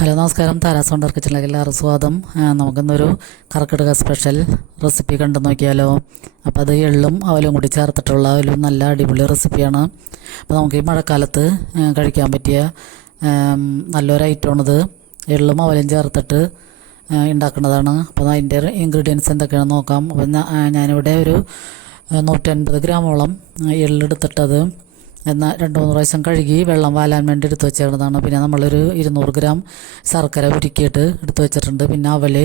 Hello നമസ്കാരം. Tara's wonder കിച്ചണിലേക്ക് എല്ലാവരും സ്വാഗതം. നമുക്കിന്നൊരു കർക്കിടക സ്പെഷ്യൽ റെസിപ്പി കണ്ടു നോക്കിയാലോ. അപ്പോൾ അത് എള്ളും അവലും കൂടി ചേർത്തിട്ടുള്ള ഒരു നല്ല അടിപൊളി റെസിപ്പിയാണ്. അപ്പോൾ നമുക്ക് ഈ മഴക്കാലത്ത് കഴിക്കാൻ പറ്റിയ നല്ലൊരു ഐറ്റമാണിത്. എള്ളും അവലും ചേർത്തിട്ട് ഉണ്ടാക്കുന്നതാണ്. അപ്പോൾ അതിൻ്റെ ഇൻഗ്രീഡിയൻസ് എന്തൊക്കെയാണെന്ന് നോക്കാം. അപ്പോൾ ഞാനിവിടെ ഒരു 150 ഗ്രാമോളം എള്ളെടുത്തിട്ടത് എന്നാൽ 2-3 പ്രാവശ്യം കഴുകി വെള്ളം വാലാൻ വേണ്ടി എടുത്ത് വെച്ചേക്കുന്നതാണ്. പിന്നെ നമ്മളൊരു 200 ഗ്രാം ശർക്കര ഉരുക്കിയിട്ട് എടുത്ത് വെച്ചിട്ടുണ്ട്. പിന്നെ അവല്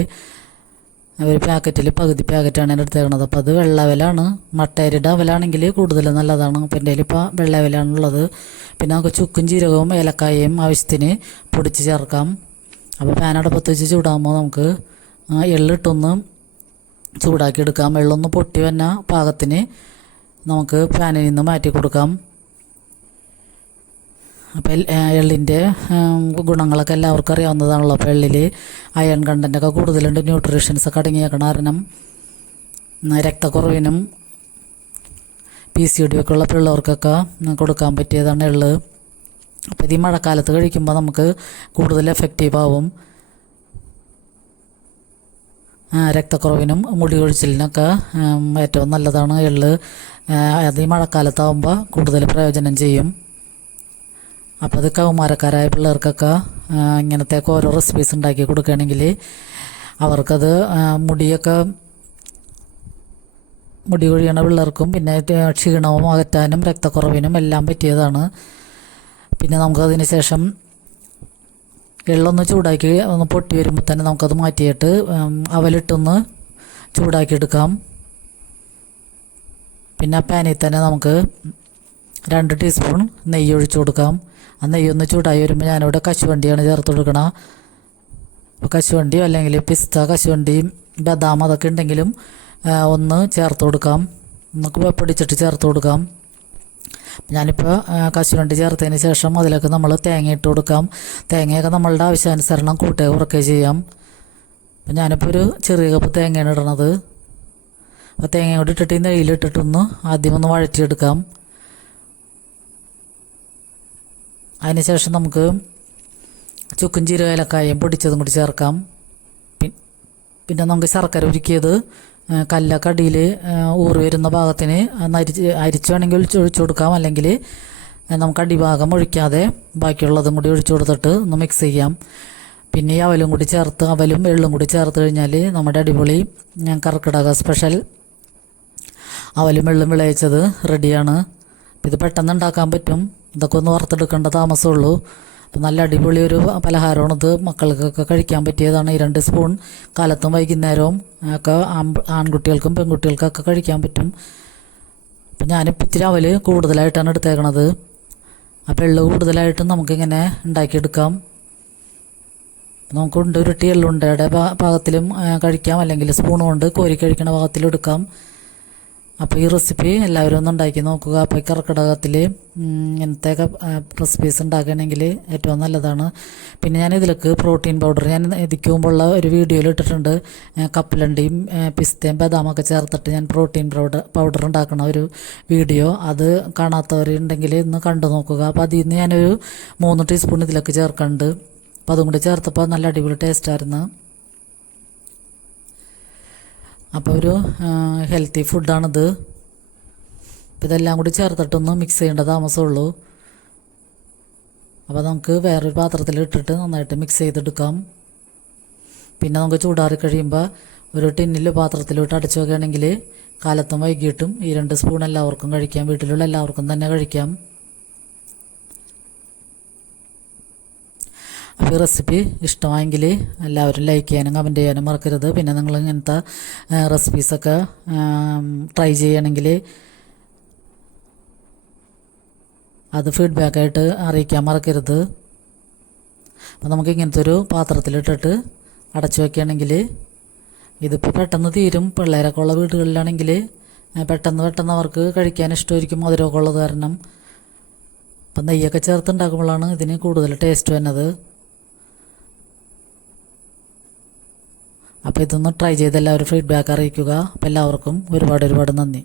ഒരു പാക്കറ്റിൽ പകുതി പാക്കറ്റാണ് ഞാൻ എടുത്തേക്കുന്നത്. അപ്പോൾ അത് വെള്ളവലാണ്. മട്ടേരിയുടെ അവലാണെങ്കിൽ കൂടുതൽ നല്ലതാണ്. അപ്പോൾ എൻ്റെ ഇപ്പോൾ വെള്ളവലാണുള്ളത്. പിന്നെ നമുക്ക് ചുക്കും ജീരകവും ഏലക്കായയും ആവശ്യത്തിന് പൊടിച്ച് ചേർക്കാം. അപ്പോൾ പാനടപ്പത്ത് വെച്ച് ചൂടാകുമ്പോൾ നമുക്ക് എള്ളിട്ടൊന്ന് ചൂടാക്കി എടുക്കാം. വെള്ളമൊന്ന് പൊട്ടി വന്ന പാകത്തിന് നമുക്ക് പാനിൽ നിന്ന് മാറ്റി കൊടുക്കാം. അപ്പോൾ എള്ളിൻ്റെ ഗുണങ്ങളൊക്കെ എല്ലാവർക്കും അറിയാവുന്നതാണല്ലോ. അപ്പോൾ എള്ളിൽ അയൺ കണ്ടൻ്റൊക്കെ കൂടുതലുണ്ട്. ന്യൂട്രീഷൻസൊക്കെ അടങ്ങിയേക്കണ കാരണം രക്തക്കുറവിനും PCOD ഒക്കെ ഉള്ള പിള്ളേർക്കൊക്കെ കൊടുക്കാൻ പറ്റിയതാണ് എള്ള്. അപ്പോൾ ഇത് ഈ മഴക്കാലത്ത് കഴിക്കുമ്പോൾ നമുക്ക് കൂടുതൽ എഫക്റ്റീവ് ആവും. രക്തക്കുറവിനും മുടി കൊഴിച്ചിലിനൊക്കെ ഏറ്റവും നല്ലതാണ് എള്ള്. അത് ഈ മഴക്കാലത്താവുമ്പോൾ കൂടുതൽ പ്രയോജനം ചെയ്യും. അപ്പോൾ അത് കൗമാരക്കാരായ പിള്ളേർക്കൊക്കെ ഇങ്ങനത്തെ ഓരോ റെസിപ്പീസ് ഉണ്ടാക്കി കൊടുക്കുകയാണെങ്കിൽ അവർക്കത് മുടി കൊഴിയണ പിള്ളേർക്കും പിന്നെ ക്ഷീണവും അകറ്റാനും രക്തക്കുറവിനും എല്ലാം പറ്റിയതാണ്. പിന്നെ നമുക്കതിന് ശേഷം എള്ളൊന്ന് ചൂടാക്കി ഒന്ന് പൊട്ടി വരുമ്പോൾ തന്നെ നമുക്കത് മാറ്റിയിട്ട് അവലിട്ടൊന്ന് ചൂടാക്കിയെടുക്കാം. പിന്നെ പാനിൽ തന്നെ നമുക്ക് 2 ടീസ്പൂൺ നെയ്യ് ഒഴിച്ചു കൊടുക്കാം. ആ നെയ്യൊന്ന് ചൂടായി വരുമ്പോൾ ഞാനിവിടെ കശുവണ്ടിയാണ് ചേർത്ത് കൊടുക്കണം. അപ്പോൾ കശുവണ്ടിയോ അല്ലെങ്കിൽ പിസ്ത, കശുവണ്ടിയും ബദാം അതൊക്കെ ഉണ്ടെങ്കിലും ഒന്ന് ചേർത്ത് കൊടുക്കാം. നമുക്ക് പൊടിച്ചിട്ട് ചേർത്ത് കൊടുക്കാം. ഞാനിപ്പോൾ കശുവണ്ടി ചേർത്തതിന് ശേഷം അതിലൊക്കെ നമ്മൾ തേങ്ങ ഇട്ട് കൊടുക്കാം. തേങ്ങയൊക്കെ നമ്മളുടെ ആവശ്യാനുസരണം കൂട്ടുകയോ കുറയ്ക്കുകയോ ചെയ്യാം. അപ്പം ഞാനിപ്പോൾ ഒരു ചെറിയ കപ്പ് തേങ്ങയാണ് ഇടണത്. അപ്പോൾ തേങ്ങ കൂടി ഇട്ടിട്ട് നെയ്യിലിട്ടിട്ടൊന്ന് ആദ്യം ഒന്ന് വഴറ്റിയെടുക്കാം. അതിനുശേഷം നമുക്ക് ചുക്കും ജീരക ഏലക്കായയും പൊടിച്ചതും കൂടി ചേർക്കാം. പിന്നെ നമുക്ക് ശർക്കര ഉരുക്കിയത് കല്ലൊക്കെ അടിയിൽ ഊറി വരുന്ന ഭാഗത്തിന് അരിച്ച് വേണമെങ്കിൽ ഒഴിച്ചു കൊടുക്കാം. അല്ലെങ്കിൽ നമുക്ക് അടിഭാഗം ഒഴിക്കാതെ ബാക്കിയുള്ളതും കൂടി ഒഴിച്ചു കൊടുത്തിട്ട് ഒന്ന് മിക്സ് ചെയ്യാം. പിന്നെ ഈ അവലും കൂടി ചേർത്ത് അവലും എള്ളും കൂടി ചേർത്ത് കഴിഞ്ഞാൽ നമ്മുടെ അടിപൊളി കർക്കിടക സ്പെഷ്യൽ അവലും എള്ളും വിളയിച്ചത് റെഡിയാണ്. ഇത് പെട്ടെന്ന് ഉണ്ടാക്കാൻ പറ്റും. ഇതൊക്കെ ഒന്ന് വറുത്തെടുക്കേണ്ട താമസമുള്ളൂ. അപ്പോൾ നല്ല അടിപൊളി ഒരു പലഹാരമാണിത്. മക്കൾക്കൊക്കെ കഴിക്കാൻ പറ്റിയതാണ്. ഈ 2 സ്പൂൺ കാലത്തും വൈകുന്നേരവും ഒക്കെ ആൺകുട്ടികൾക്കും പെൺകുട്ടികൾക്കൊക്കെ കഴിക്കാൻ പറ്റും. അപ്പം ഞാനിപ്പോൾ ഇത്തിരി അവൽ കൂടുതലായിട്ടാണ് എടുത്തേക്കണത്. അപ്പോൾ എള്ള് കൂടുതലായിട്ടും നമുക്കിങ്ങനെ ഉണ്ടാക്കിയെടുക്കാം. നമുക്ക് ഉരുട്ടി എള്ളുണ്ടയുടെ പാകത്തിലും കഴിക്കാം, അല്ലെങ്കിൽ സ്പൂൺ കൊണ്ട് കോരി കഴിക്കണ പാകത്തിലും എടുക്കാം. അപ്പോൾ ഈ റെസിപ്പി എല്ലാവരും ഒന്ന് ഉണ്ടാക്കി നോക്കുക. അപ്പോൾ ഈ കർക്കിടകത്തിൽ ഇങ്ങനത്തെയൊക്കെ റെസിപ്പീസ് ഉണ്ടാക്കുകയാണെങ്കിൽ ഏറ്റവും നല്ലതാണ്. പിന്നെ ഞാൻ ഇതിലേക്ക് പ്രോട്ടീൻ പൗഡർ ഞാൻ ഇതിക്ക് മുമ്പുള്ള ഒരു വീഡിയോയിൽ ഇട്ടിട്ടുണ്ട്. കപ്പലണ്ടിയും പിസ്തയും ബദാമൊക്കെ ചേർത്തിട്ട് ഞാൻ പ്രോട്ടീൻ പൗഡർ ഉണ്ടാക്കുന്ന ഒരു വീഡിയോ. അത് കാണാത്തവരുണ്ടെങ്കിൽ ഇന്ന് കണ്ടു നോക്കുക. അപ്പോൾ അതിൽ നിന്ന് ഞാനൊരു 3 ടീസ്പൂൺ ഇതിലേക്ക് ചേർക്കുന്നുണ്ട്. അപ്പോൾ അതും കൂടി ചേർത്തപ്പോൾ നല്ല അടിപൊളി ടേസ്റ്റായിരുന്നു. അപ്പോൾ ഒരു ഹെൽത്തി ഫുഡാണിത്. അപ്പോൾ ഇതെല്ലാം കൂടി ചേർത്തിട്ടൊന്ന് മിക്സ് ചെയ്യേണ്ട താമസമുള്ളൂ. അപ്പോൾ നമുക്ക് വേറൊരു പാത്രത്തിൽ ഇട്ടിട്ട് നന്നായിട്ട് മിക്സ് ചെയ്തെടുക്കാം. പിന്നെ നമുക്ക് ചൂടാറി കഴിയുമ്പോൾ ഒരു ടിന്നിൽ പാത്രത്തിലോട്ട് അടച്ചു വയ്ക്കുകയാണെങ്കിൽ കാലത്തും വൈകിട്ടും ഈ 2 സ്പൂൺ എല്ലാവർക്കും കഴിക്കാം. വീട്ടിലുള്ള എല്ലാവർക്കും തന്നെ കഴിക്കാം. അപ്പോൾ ഈ റെസിപ്പി ഇഷ്ടമായെങ്കിൽ എല്ലാവരും ലൈക്ക് ചെയ്യാനും കമൻറ്റ് ചെയ്യാനും മറക്കരുത്. പിന്നെ നിങ്ങൾ ഇങ്ങനത്തെ റെസിപ്പീസൊക്കെ ട്രൈ ചെയ്യണമെങ്കിൽ അത് ഫീഡ്ബാക്കായിട്ട് അറിയിക്കാൻ മറക്കരുത്. അപ്പോൾ നമുക്ക് ഇങ്ങനത്തെ ഒരു പാത്രത്തിലിട്ടിട്ട് അടച്ചു വയ്ക്കുകയാണെങ്കിൽ ഇതിപ്പോൾ പെട്ടെന്ന് തീരും. പിള്ളേരൊക്കെ ഉള്ള വീടുകളിലാണെങ്കിൽ പെട്ടെന്ന് അവർക്ക് കഴിക്കാൻ ഇഷ്ടമായിരിക്കും, മധുരമൊക്കെ ഉള്ളത് കാരണം. അപ്പം നെയ്യൊക്കെ ചേർത്തുണ്ടാക്കുമ്പോഴാണ് ഇതിന് കൂടുതൽ ടേസ്റ്റ് വരുന്നത്. അപ്പോൾ ഇതൊന്ന് ട്രൈ ചെയ്ത് എല്ലാവരും ഫീഡ്ബാക്ക് അറിയിക്കുക. അപ്പോൾ എല്ലാവർക്കും ഒരുപാട് നന്ദി.